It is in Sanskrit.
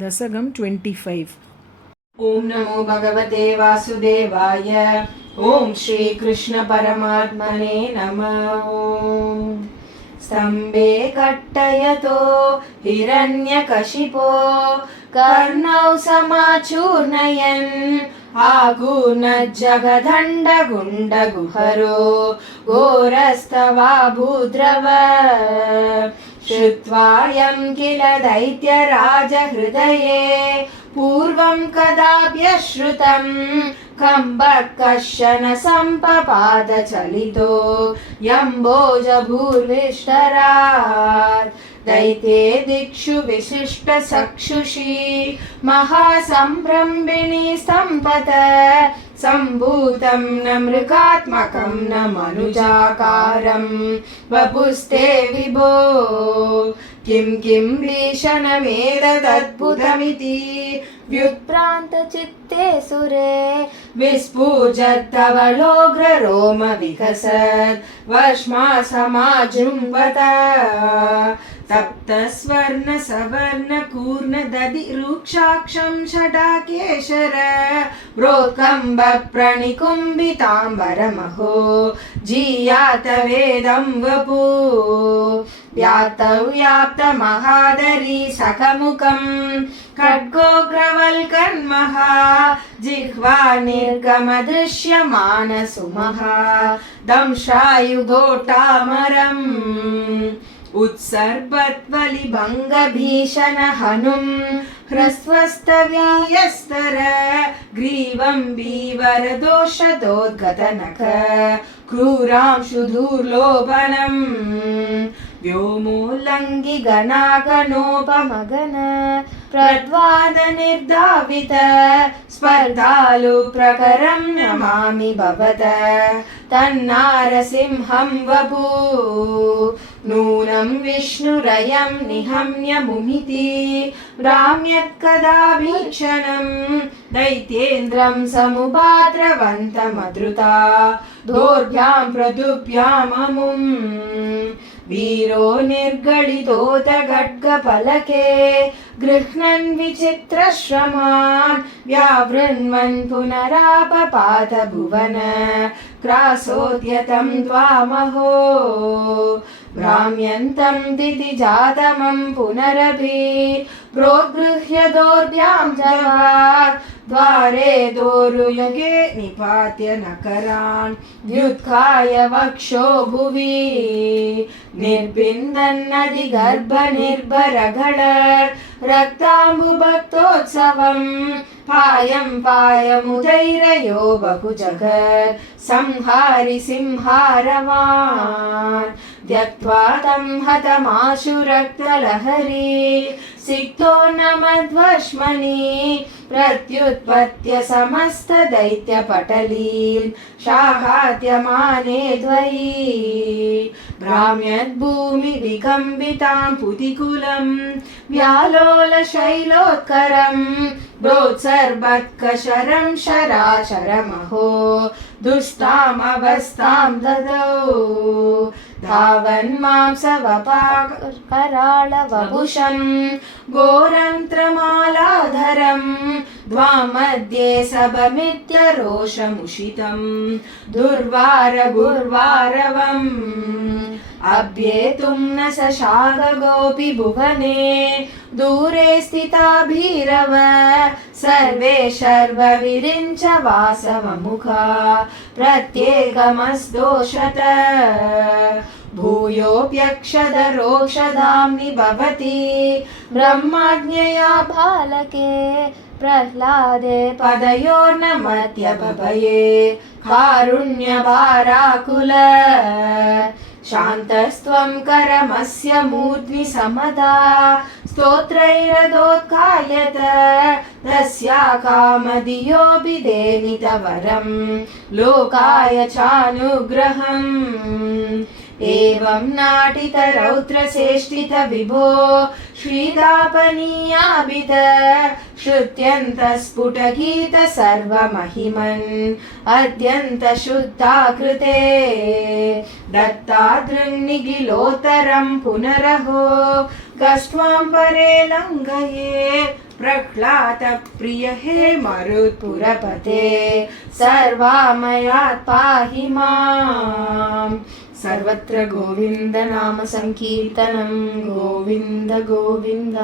दशकं 25। ओम नमो भगवते वासुदेवाय। ओम श्री कृष्ण परमात्मने नमः। ओम स्तम्भे कट्टयतो हिरण्यकशिपो कर्णौ समाचूर्णयन् आगूर्णज्जगदण्डगुण्डगुहरो घोरस्तवा भूद्रव श्रुत्वायं किल दैत्यराजहृदये पूर्वं कदाप्यश्रुतं कम्बः कश्चन सम्पपादचलितो यम्बोजभूर्विष्टरात् दैते दिक्षु विशिष्टचक्षुषी महासम्भ्रम्बिणी स्तम्भत सम्भूतं न मृगात्मकं न मनुजाकारं वपुस्ते विभो किं किं भीषणमेतदद्भुतमिति व्युत्प्रान्तचित्ते सुरे विस्फुजत्तवलोग्ररोम विकसत् वश्मा समाजृम्भत तप्तस्वर्ण सवर्ण कूर्ण दधि रूक्षाक्षं षडाकेशर प्रोत्कम्ब प्रणिकुम्भिताम्बरमहो जीयात वेदं वपु व्याप्त महादरी सखमुखं खड्गोग्रवल्कन्महा जिह्वा निर्गम दृश्यमान सुमहा दंशायुधोटामरम् उत्सर्पत्वलिभङ्ग भीषण हनुं ह्रस्वस्तवीयस्तर ग्रीवं बीवर दोषदोद्गतनख क्रूरांशु दुर्लोभनम् व्योमोल्लङ्घि गणागणोपमगन प्रद्वाद निर्धावित स्पर्धालु प्रकरं नमामि भवत तन्नारसिंहं वपु नूनं विष्णुरयं निहम्य मुमिति भ्राम्यत्कदा भीक्षणं दैत्येन्द्रं समुपाद्रवन्तमधृता दोर्भ्यां प्रदुभ्याममुम् वीरो निर्गलितोत खड्गफलके गृह्णन् विचित्रश्रमान् व्यावृण्वन् पुनरापपात भुवन क्रासोद्यतं त्वामहो भ्राम्यन्तं दितिजातमं पुनरपि प्रोद्गृह्य दोर्भ्यां जगात् द्वारे दोरुयुगे निपात्य नकरान् व्युत्थाय वक्षो भुवि निर्बिन्दन्नदिगर्भ निर्भरगड रक्ताम्बुभक्तोत्सवं पायं पायमुदैरयो बहुजगत् संहारि सिंहारवान् त्यक्त्वा तं हतमाशु रक्तलहरी सिक्तो न मध्वश्मनि प्रत्युत्पत्य समस्त दैत्यपटलीं शाहात्यमाने द्वयी भ्राम्यद्भूमि विकम्बितां पुतिकुलं व्यालोलशैलोत्करं प्रोत्सर्बत्कशरं शराशरमहो दुष्टामवस्थां ददौ धावन्मांसवपाकराळवपुषं घोरन्त्रमालाधरं द्वामध्ये सबमित्यरोषमुषितं दुर्वारगुर्वारवम् अभ्येतुं न सशाग गोपि भुवने दूरे स्थिता भीरव सर्वे शर्व विरिञ्च वासवमुखा प्रत्येकमस्दोषत भूयोऽप्यक्षदरोषधाम्नि भवति ब्रह्मज्ञया बालके प्रह्लादे पदयोर्नमत्यभये कारुण्यभाराकुल शान्तस्त्वं करमस्य मूर्ध्नि समदा स्तोत्रैरदोत्कायत तस्या कामधियोऽपि देनितवरं लोकाय चानुग्रहम् एवं नाटितरौद्रचेष्टित विभो श्रीदापनीयाभित श्रुत्यन्तस्फुटगीत सर्वमहिमन् अत्यन्तशुद्धाकृते दत्तादृन्निखिलोत्तरं पुनरहो कस्त्वां परे लङ्घये प्रह्लाद प्रिय हे मरुत्पुरपते सर्वामयात् पाहि माम्। सर्वत्र गोविन्द नाम संकीर्तनं गोविन्द गोविन्द।